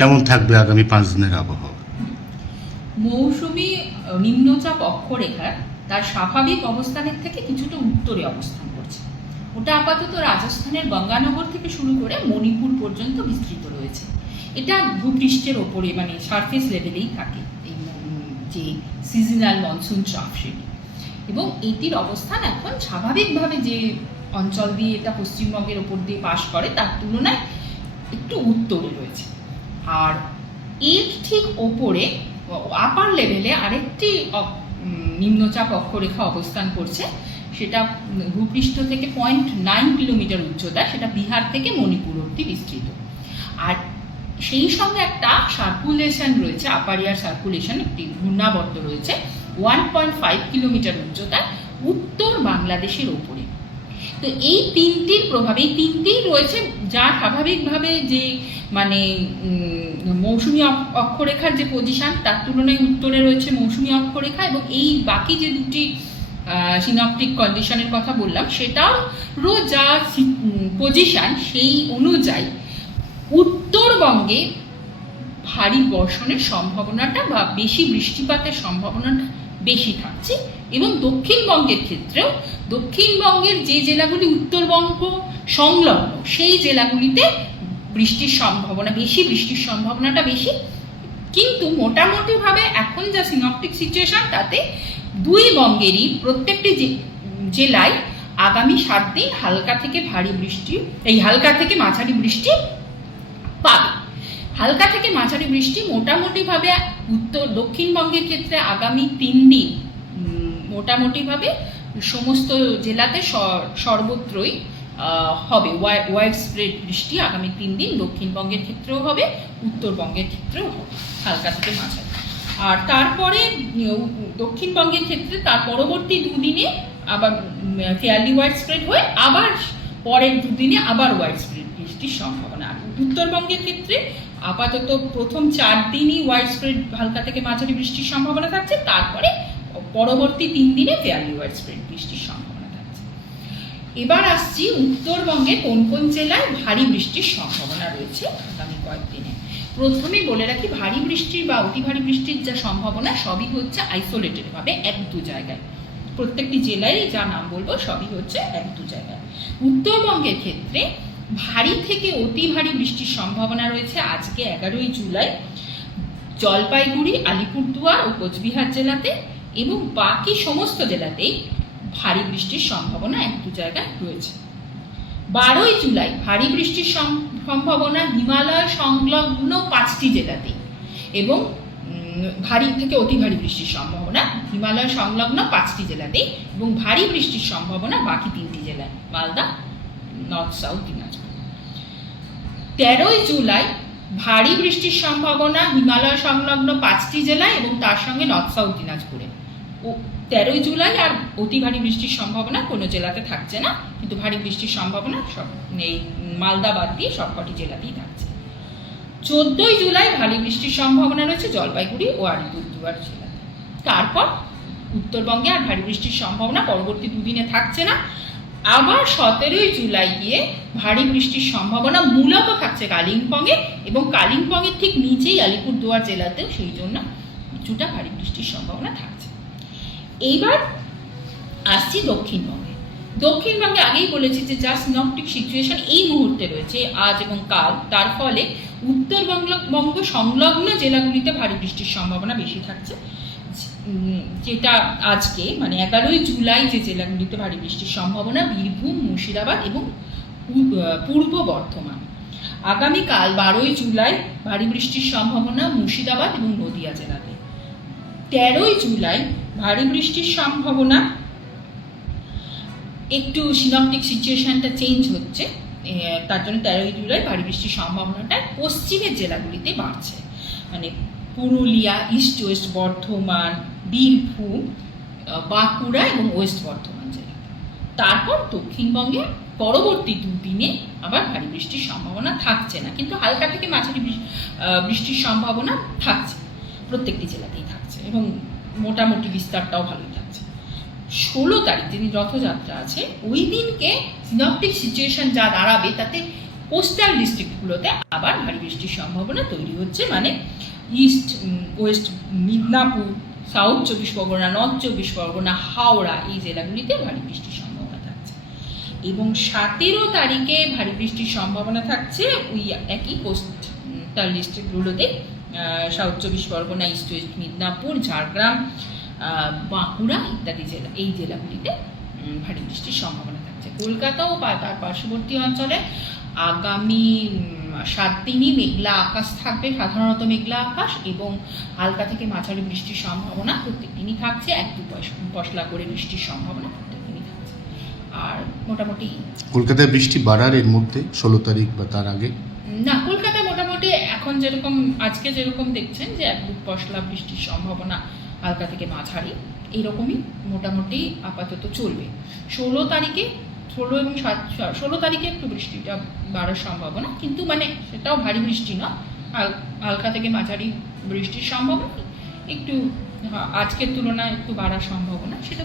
কেমন থাকবে আগামী 5 দিনের আবহাওয়া? মৌসুমী নিম্নচাপ অক্ষরেখার তার স্বাভাবিক অবস্থানের থেকে কিছুটা উত্তরে অবস্থান করছে। ওটা আপাতত রাজস্থানের গঙ্গানগর থেকে শুরু করে মণিপুর পর্যন্ত বিস্তৃত রয়েছে। এটা ভূপৃষ্ঠের ওপরে মানে সারফেস লেভেলেই থাকে এই যে সিজনাল মনসুন ট্রাফ সেটি, এবং এটির অবস্থান এখন স্বাভাবিকভাবে যে অঞ্চল দিয়ে এটা পশ্চিমবঙ্গের ওপর দিয়ে পাশ করে তার তুলনায় একটু উত্তরে রয়েছে। আর এর ঠিক ওপরে আপার লেভেলে আরেকটি নিম্নচাপ অক্ষরেখা অবস্থান করছে, সেটা ভূপৃষ্ঠ থেকে 0.9 কিলোমিটার উচ্চতা, সেটা বিহার থেকে মণিপুর অবধি বিস্তৃত। আর সেই সঙ্গে একটা সার্কুলেশন রয়েছে, আপার এয়ার সার্কুলেশন, একটি ঘূর্ণাবর্ত রয়েছে 1.5 কিলোমিটার উচ্চতায় উত্তর বাংলাদেশের ওপরে। তো এই তিনটির প্রভাবে, এই তিনটিই রয়েছে যা স্বাভাবিকভাবে যে মানে মৌসুমী অক্ষরেখার যে পজিশন তার তুলনায় উত্তরে রয়েছে মৌসুমী অক্ষরেখা, এবং এই বাকি যে দুটি সিনপটিক কন্ডিশনের কথা বললাম সেটারও যা পজিশন সেই অনুযায়ী উত্তরবঙ্গে ভারী বর্ষণের সম্ভাবনাটা বা বেশি বৃষ্টিপাতের সম্ভাবনাটা বেশি থাকছে। এবং দক্ষিণবঙ্গের ক্ষেত্রেও দক্ষিণবঙ্গের যে জেলাগুলি উত্তরবঙ্গ সংলগ্ন সেই জেলাগুলিতে বৃষ্টির সম্ভাবনা বেশি, বৃষ্টির সম্ভাবনাটা বেশি। কিন্তু মোটামুটিভাবে এখন যা সিনপটিক সিচুয়েশন তাতে দুই বঙ্গেরই প্রত্যেকটি জেলায় আগামী 7 দিন হালকা থেকে ভারী বৃষ্টি, এই হালকা থেকে মাঝারি বৃষ্টি পাবে। হালকা থেকে মাঝারি বৃষ্টি মোটামুটিভাবে দক্ষিণবঙ্গের ক্ষেত্রে আগামী 3 দিন মোটামুটিভাবে সমস্ত জেলাতে সর্বত্রই হবে ওয়াইড স্প্রেড বৃষ্টি আগামী 3 দিন। দক্ষিণবঙ্গের ক্ষেত্রেও হবে, উত্তরবঙ্গের ক্ষেত্রেও হবে হালকা থেকে মাঝারি। আর তারপরে দক্ষিণবঙ্গের ক্ষেত্রে তার পরবর্তী 2 দিনে আবার ফেয়ারলি ওয়াইড স্প্রেড হয়ে আবার পরের 2 দিনে আবার ওয়াইড স্প্রেড বৃষ্টির সম্ভাবনা। আর উত্তরবঙ্গের ক্ষেত্রে আপাতত প্রথম 4 দিনই ওয়াইড স্প্রেড হালকা থেকে মাঝারি বৃষ্টির সম্ভাবনা থাকছে, তারপরে পরবর্তী 3 দিনে ফেয়ারলি ওয়াইড স্প্রেড বৃষ্টির সম্ভাবনা থাকছে। এবার আসছি উত্তরবঙ্গে কোন কোন জেলায় ভারী বৃষ্টির সম্ভাবনা রয়েছে আগামী কয়েকদিনে। প্রথমে বলে রাখি, ভারী বৃষ্টির বা অতি ভারী বৃষ্টির যা সম্ভাবনা সবই হচ্ছে আইসোলেটেড ভাবে 1-2 জায়গায়। প্রত্যেকটি জেলায় যা নাম বলবো সবই হচ্ছে 1-2 জায়গায়। উত্তরবঙ্গের ক্ষেত্রে ভারী থেকে অতি ভারী বৃষ্টির সম্ভাবনা রয়েছে আজকে 11ই জুলাই জলপাইগুড়ি, আলিপুরদুয়ার ও কোচবিহার জেলাতে, এবং বাকি সমস্ত জেলাতেই ভারী বৃষ্টির সম্ভাবনা 1-2 জায়গায় রয়েছে। 12ই জুলাই ভারী বৃষ্টির সম্ভাবনা হিমালয় সংলগ্ন 5টি জেলাতেই, এবং ভারী থেকে অতি ভারী বৃষ্টির সম্ভাবনা হিমালয় সংলগ্ন 5টি জেলাতেই, এবং ভারী বৃষ্টির সম্ভাবনা বাকি 3টি জেলায়, মালদা, নর্থ সাউথ দিনাজপুর। 13ই জুলাই ভারী বৃষ্টির সম্ভাবনা হিমালয় সংলগ্ন 5টি জেলায় এবং তার সঙ্গে নর্থ সাউথ দিনাজপুরে। 13ই জুলাই আর অতি ভারী বৃষ্টির সম্ভাবনা কোনো জেলাতে থাকছে না, কিন্তু ভারী বৃষ্টির সম্ভাবনা সব এই মালদা বাদ দিয়ে সবকটি জেলাতেই থাকছে। 14ই জুলাই ভারী বৃষ্টির সম্ভাবনা রয়েছে জলপাইগুড়ি ও আলিপুরদুয়ার জেলাতে। তারপর উত্তরবঙ্গে আর ভারী বৃষ্টির সম্ভাবনা পরবর্তী 2 দিনে থাকছে না। আবার 17ই জুলাই গিয়ে ভারী বৃষ্টির সম্ভাবনা মূলত থাকছে কালিম্পংয়ে, এবং কালিম্পংয়ের ঠিক নিচেই আলিপুরদুয়ার জেলাতেও সেই জন্য কিছুটা ভারী বৃষ্টির সম্ভাবনা থাকছে। এইবার আসছি দক্ষিণবঙ্গে। দক্ষিণবঙ্গে আগেই বলেছি যে যা সিনপটিক সিচুয়েশন এই মুহূর্তে রয়েছে আজ এবং কাল, তার ফলে উত্তরবঙ্গ সংলগ্ন জেলাগুলিতে ভারী বৃষ্টির সম্ভাবনা বেশি থাকছে। যেটা আজকে মানে 11ই জুলাই যে জেলাগুলিতে ভারী বৃষ্টির সম্ভাবনা বীরভূম, মুর্শিদাবাদ এবং পূর্ব বর্ধমান। আগামীকাল 12ই জুলাই ভারী বৃষ্টির সম্ভাবনা মুর্শিদাবাদ এবং নদিয়া জেলাতে। 13ই জুলাই ভারী বৃষ্টির সম্ভাবনা একটু সিনপটিক সিচুয়েশনটা চেঞ্জ হচ্ছে, তার জন্য 13ই জুলাই ভারী বৃষ্টির সম্ভাবনাটা পশ্চিমের জেলাগুলিতে বাড়ছে, মানে পুরুলিয়া, ইস্ট ওয়েস্ট বর্ধমান, বীরভূম, বাঁকুড়া এবং ওয়েস্ট বর্ধমান জেলা। তারপর দক্ষিণবঙ্গে পরবর্তী 2 দিনে আবার ভারী বৃষ্টির সম্ভাবনা থাকছে না, কিন্তু হালকা থেকে মাঝারি বৃষ্টির সম্ভাবনা থাকছে, প্রত্যেকটি জেলাতেই থাকছে, এবং মোটামুটি বিস্তারটাও ভালোই থাকছে। 16 তারিখ যেদিন রথযাত্রা আছে ওই দিনকে সিনপটিক সিচুয়েশন যা দাঁড়াবে তাতে কোস্টাল ডিস্ট্রিক্টগুলোতে আবার ভারী বৃষ্টির সম্ভাবনা তৈরি হচ্ছে, মানে east west Midnapore, south 24 Pargana, north 24 Pargana, Howrah, এই জেলাগুলিতে ভারী বৃষ্টির সম্ভাবনা থাকছে। এবং 17 তারিখে ভারী বৃষ্টির সম্ভাবনা থাকছে ওই একই কোস্টাল ডিস্ট্রিক্টগুলোতে, south 24 Pargana, east west Midnapore, Jhargram, Bankura ইত্যাদি জেলা, এই জেলাগুলিতে ভারী বৃষ্টির সম্ভাবনা থাকছে। কলকাতাও বা তার পার্শ্ববর্তী অঞ্চলে আগামী 7 দিনই মেঘলা আকাশ থাকবে, সাধারণত মেঘলা আকাশ, এবং হালকা থেকে মাঝারি বৃষ্টির সম্ভাবনা প্রত্যেক দিনই থাকছে, 1-2 পশলা করে বৃষ্টির সম্ভাবনা প্রত্যেক দিনই থাকছে। আর মোটামুটি কলকাতায় বৃষ্টি বাড়ার এর মধ্যে 16 তারিখ বা তার আগে? না, কলকাতায় মোটামুটি এখন যেরকম আজকে যেরকম দেখছেন যে 1-2 পশলা বৃষ্টির সম্ভাবনা হালকা থেকে মাঝারি, এইরকমই মোটামুটি আপাতত চলবে। 16 তারিখে 16 তারিখে একটু বৃষ্টিটা বাড়ার সম্ভাবনা, কিন্তু মানে সেটাও ভারী বৃষ্টি না, হালকা থেকে মাঝারি বৃষ্টির সম্ভাবনা, একটু আজকের তুলনায় একটু বাড়ার সম্ভাবনা, সেটা